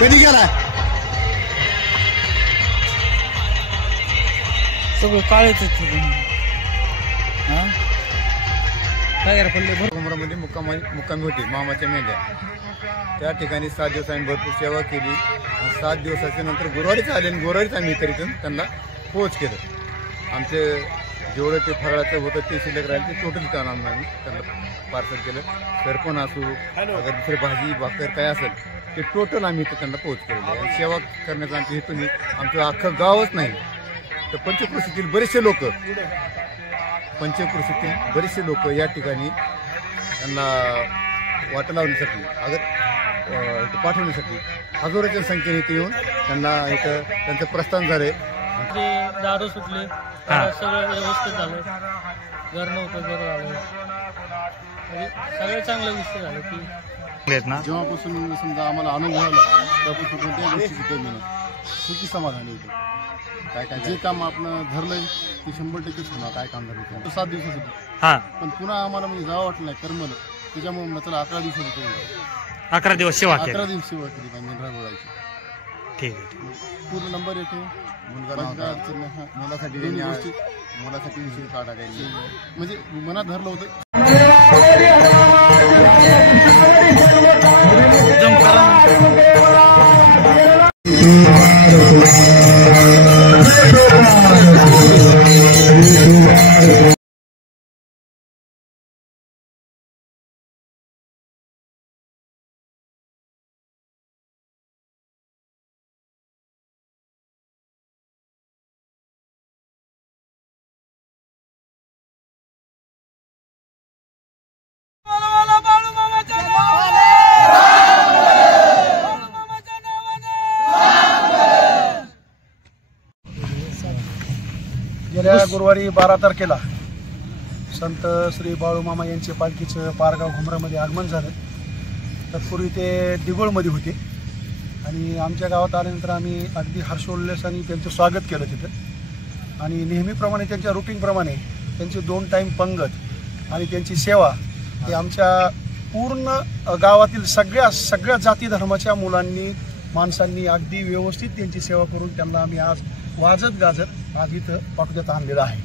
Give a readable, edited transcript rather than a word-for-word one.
कधी गेला सगळं काळेच काय पडले घुमरामध्ये मुक्कामी होती मामाच्या मेंढ्या. त्या ठिकाणी 7 दिवस आम्ही भरपूर सेवा केली आणि 7 दिवसाच्या नंतर गुरुवारीच आले आणि गुरुवारीच आम्ही इथं त्यांना पोच केलं. आमचे जेवढं ते फराळाचं होतं ते शिल्लक राहील ते टोटल काम आम्ही त्यांना पार्सल केलं. सरपण असू अगर दुसरी भाजी भाकर काय असेल ते टोटल आम्ही इथं त्यांना पोच केलेलं आहे. आणि सेवा करण्याचा आमच्या हेतून आमचं अख्खं गावच नाही तर पंचक्रोशीतील बरेचसे लोक या ठिकाणी त्यांना वाटा लावण्यासाठी इथं पाठवण्यासाठी हजारोच्या संख्येने इथे येऊन त्यांना इथं त्यांचं प्रस्थान झालंय. दारू सुटले सगळं व्यवस्थित झालं. घर नव्हतं घर झालं सगळं चांगला विषय झालं की जेव्हापासून समजा आम्हाला अनुभव आला त्यापासून कोणत्याही गोष्टीची कमी नाही. सुखी समाधानी होतं. काय जे काम आपण धरलंय ते 100%च होणार. काय काम धरलं 7 दिवसात होतं पण पुन्हा आम्हाला म्हणजे जावं वाटलं नाही करमलं त्याच्यामुळे चला 11 दिवस होतं. 11 दिवस सेवा केली. 11 दिवस सेवा केली पाहिजे मेंढरागोळाची. ठीक आहे. पूर्ण नंबर येतो. मुलासाठी विषय काढा काही म्हणजे मनात धरलं होतं. गेल्या गुरुवारी 12 तारखेला संत श्री बाळूमामा यांचे पालखीचं पारगाव घुमरामध्ये आगमन झालं. तत्पूर्वी ते दिगोळमध्ये होते आणि आमच्या गावात आल्यानंतर आम्ही अगदी हर्षोल्लासाने त्यांचं स्वागत केलं तिथं. आणि नेहमीप्रमाणे त्यांच्या रुटीनप्रमाणे त्यांचे 2 टाईम पंगत आणि त्यांची सेवा ही आमच्या पूर्ण गावातील सगळ्या जाती धर्माच्या मुलांनी माणसांनी अगदी व्यवस्थित त्यांची सेवा करून त्यांना आम्ही आज वाजत गाजत आज इथं पाठवण्यात आणलेलं आहे.